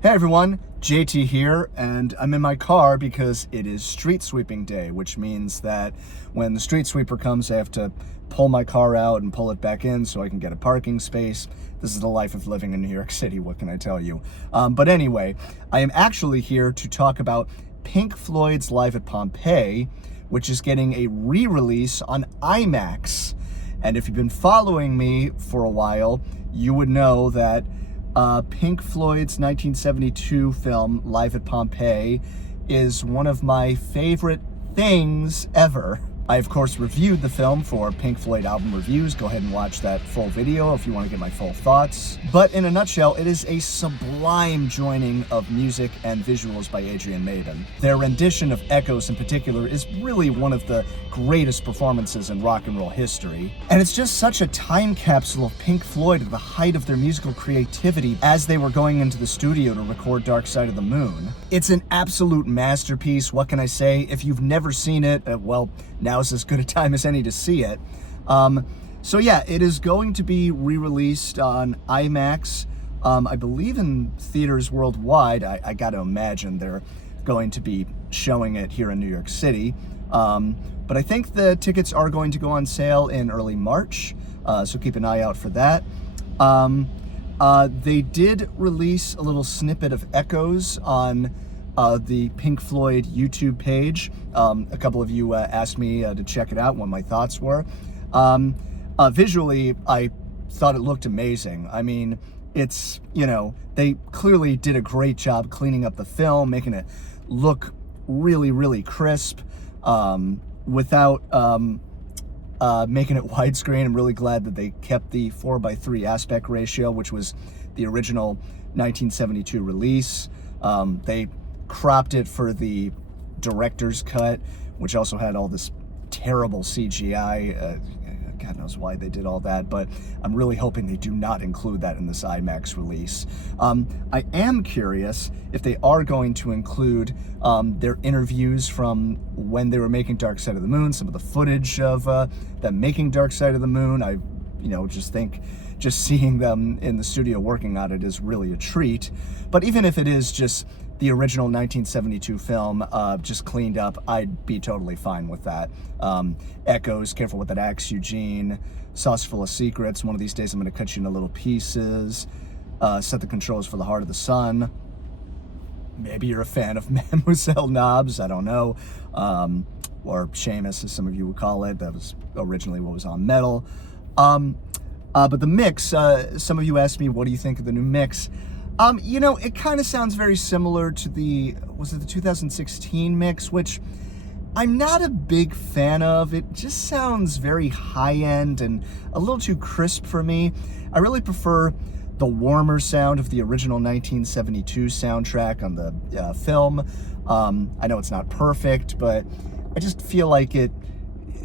Hey everyone, JT here, and I'm in my car because it is street sweeping day, which means that when the street sweeper comes, I have to pull my car out and pull it back in so I can get a parking space. This is the life of living in New York City, what can I tell you? But anyway, I am actually here to talk about Pink Floyd's Live at Pompeii, which is getting a re-release on IMAX. And if you've been following me for a while, you would know that Pink Floyd's 1972 film, Live at Pompeii, is one of my favorite things ever. I, of course, reviewed the film for Pink Floyd Album Reviews. Go ahead and watch that full video if you want to get my full thoughts. But in a nutshell, it is a sublime joining of music and visuals by Adrian Maben. Their rendition of Echoes in particular is really one of the greatest performances in rock and roll history. And it's just such a time capsule of Pink Floyd at the height of their musical creativity as they were going into the studio to record Dark Side of the Moon. It's an absolute masterpiece, what can I say? If you've never seen it, well, now's as good a time as any to see it. So yeah, it is going to be re-released on IMAX, I believe in theaters worldwide. I gotta imagine they're going to be showing it here in New York City. But I think the tickets are going to go on sale in early March, so keep an eye out for that. They did release a little snippet of Echoes on the Pink Floyd YouTube page. A couple of you asked me to check it out, what my thoughts were. Visually, I thought it looked amazing. I mean, it's, you know, they clearly did a great job cleaning up the film, making it look really, really crisp, without making it widescreen. I'm really glad that they kept the 4:3 aspect ratio, which was the original 1972 release. They cropped it for the director's cut, which also had all this terrible CGI. God knows why they did all that, but I'm really hoping they do not include that in this IMAX release. I am curious if they are going to include their interviews from when they were making Dark Side of the Moon, some of the footage of them making Dark Side of the Moon. I, just think just seeing them in the studio working on it is really a treat. But even if it is just the original 1972 film, just cleaned up, I'd be totally fine with that. Echoes, Careful with That Axe, Eugene, Sauce Full of Secrets, One of These Days I'm Gonna Cut You into Little Pieces, Set the Controls for the Heart of the Sun. Maybe you're a fan of Mademoiselle Knobs, I don't know. Or Seamus, as some of you would call it. That was originally what was on Meddle. But the mix, some of you asked me, what do you think of the new mix? It kind of sounds very similar to the 2016 mix, which I'm not a big fan of. It just sounds very high-end and a little too crisp for me. I really prefer the warmer sound of the original 1972 soundtrack on the film. I know it's not perfect, but I just feel like it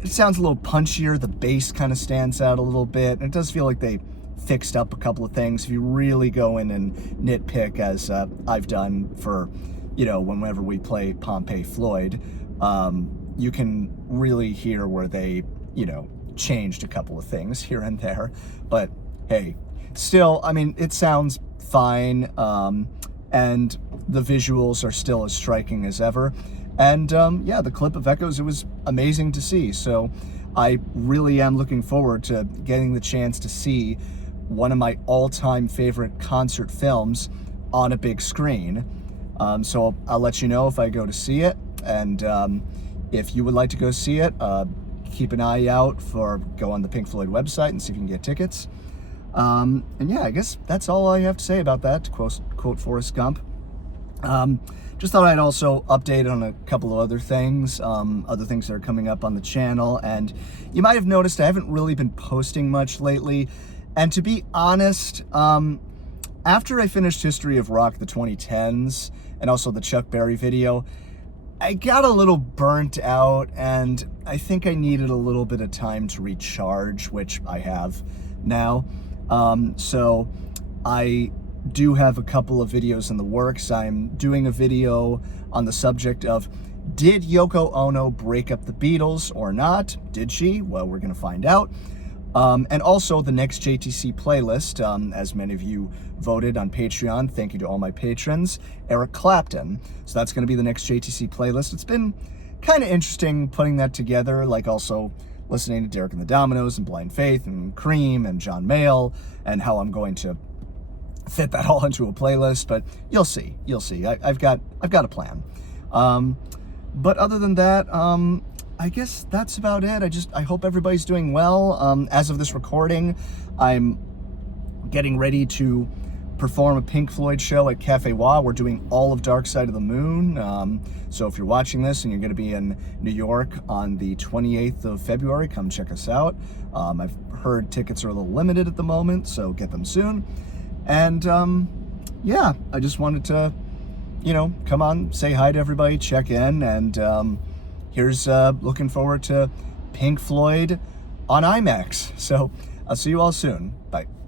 sounds a little punchier. The bass kind of stands out a little bit, and it does feel like they fixed up a couple of things. If you really go in and nitpick, as I've done for, whenever we play Pompeii Floyd, you can really hear where they, changed a couple of things here and there. But hey, still, I mean, it sounds fine, and the visuals are still as striking as ever. And yeah, the clip of Echoes, it was amazing to see. So I really am looking forward to getting the chance to see one of my all-time favorite concert films on a big screen. So I'll let you know if I go to see it. And if you would like to go see it, keep an eye out go on the Pink Floyd website and see if you can get tickets. And yeah, I guess that's all I have to say about that, to quote Forrest Gump. Just thought I'd also update on a couple of other things that are coming up on the channel. And you might have noticed I haven't really been posting much lately. And to be honest, after I finished History of Rock, the 2010s, and also the Chuck Berry video, I got a little burnt out, and I think I needed a little bit of time to recharge, which I have now. So I do have a couple of videos in the works. I'm doing a video on the subject of, did Yoko Ono break up the Beatles or not? Did she? Well, we're gonna find out. And also the next JTC playlist, as many of you voted on Patreon. Thank you to all my patrons. Eric Clapton. So that's going to be the next JTC playlist. It's been kind of interesting putting that together, like also listening to Derek and the Dominoes and Blind Faith and Cream and John Mayall, and how I'm going to fit that all into a playlist. But you'll see. I've got a plan. But other than that, I guess that's about it. I hope everybody's doing well. As of this recording, I'm getting ready to perform a Pink Floyd show at Cafe Wah. We're doing all of Dark Side of the Moon. So if you're watching this and you're going to be in New York on the 28th of February, come check us out. I've heard tickets are a little limited at the moment, so get them soon. And yeah, I just wanted to, come on, say hi to everybody, check in, and here's looking forward to Pink Floyd on IMAX. So I'll see you all soon. Bye.